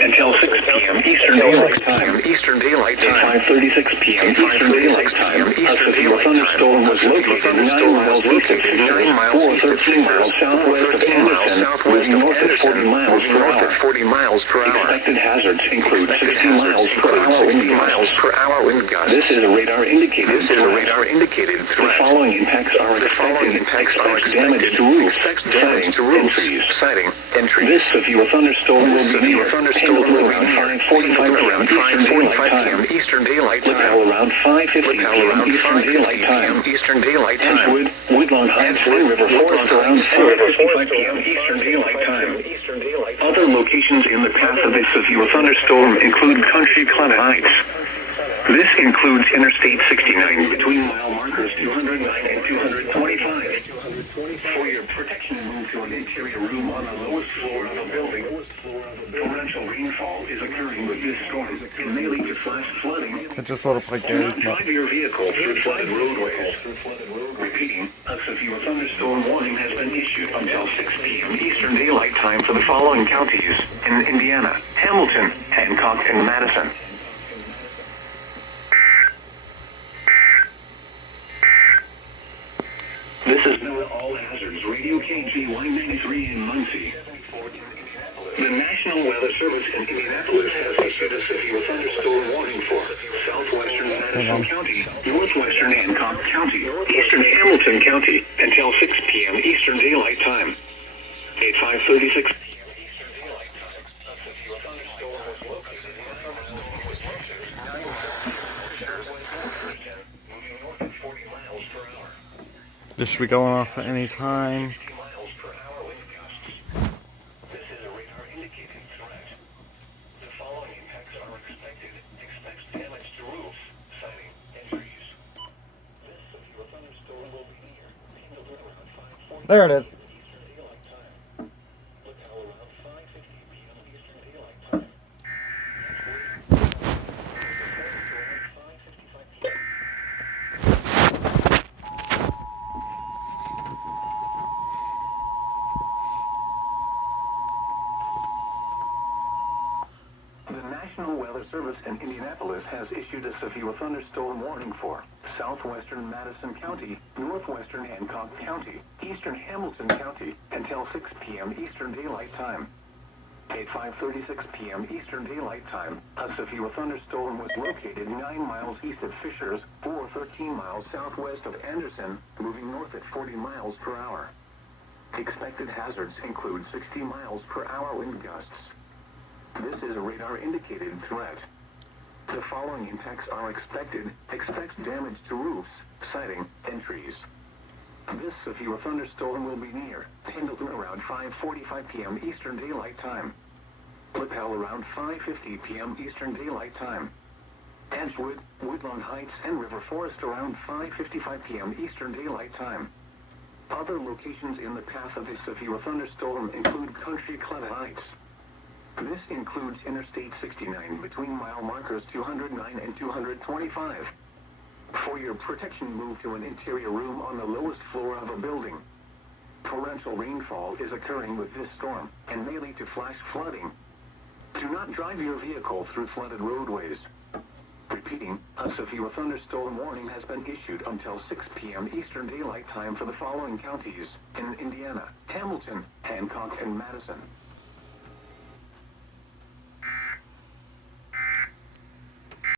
until 6 p.m. Eastern Daylight Time. Eastern Daylight Time. 5:36 p.m. Eastern Daylight Time. A severe thunderstorm was located 9 miles east of Fisher, 13 miles southwest of Anderson, moving north at 40 miles per hour. Expected hazards include 60 miles per hour wind gusts. This is a radar indicated threat. The following impacts are expected. Expect damage to roofs, siding, entries. This severe thunderstorm will be near, handled around 5:45 p.m. Eastern Daylight Time. Lapel around 5:50 p.m. Eastern Daylight Time. Edgewood, Woodlawn Heights, and River Forest around 4:55 p.m. Eastern Daylight Time. Other locations in the path of this severe thunderstorm include Country Club Heights. This includes Interstate 69 between mile markers 209 and 225. For your protection, move to an interior room on the lowest floor of the building. Torrential rainfall is occurring with this storm and may lead to flash flooding. I just thought of like Do not drive your vehicle through flooded roadways. Repeating, a severe thunderstorm warning has been issued until 6 p.m. Eastern Daylight Time for the following counties in Indiana: Hamilton, Hancock, and Madison. This is NOAA All Hazards Radio KG 193 in Muncie. The National Weather Service in Indianapolis has issued a severe thunderstorm warning for southwestern Madison County, northwestern Hancock County, eastern Hamilton County until 6 p.m. Eastern Daylight Time. At 5:36 p.m. Eastern Daylight Time, a severe thunderstorm was located in the northwest Texas, 9 miles southwest of Anderson, moving north at 40 miles per hour. this should be going off at any time. There it is. The National Weather Service in Indianapolis has issued a severe thunderstorm warning for southwestern Madison County, northwestern Hancock County, eastern Hamilton County until 6 p.m. Eastern Daylight Time. At 5:36 p.m. Eastern Daylight Time, a severe thunderstorm was located 9 miles east of Fishers, 13 miles southwest of Anderson, moving north at 40 miles per hour. Expected hazards include 60 miles per hour wind gusts. This is a radar-indicated threat. The following impacts are expected. Expect damage to roofs, siding, and trees. This severe thunderstorm will be near Pendleton around 5:45 p.m. Eastern Daylight Time. Lapel around 5:50 p.m. Eastern Daylight Time. Edgewood, Woodlawn Heights, and River Forest around 5:55 p.m. Eastern Daylight Time. Other locations in the path of this severe thunderstorm include Country Club Heights. This includes Interstate 69 between mile markers 209 and 225. For your protection, move to an interior room on the lowest floor of a building. Torrential rainfall is occurring with this storm and may lead to flash flooding. Do not drive your vehicle through flooded roadways. Repeating, a severe thunderstorm warning has been issued until 6 p.m. Eastern Daylight Time for the following counties in Indiana: Hamilton, Hancock, and Madison.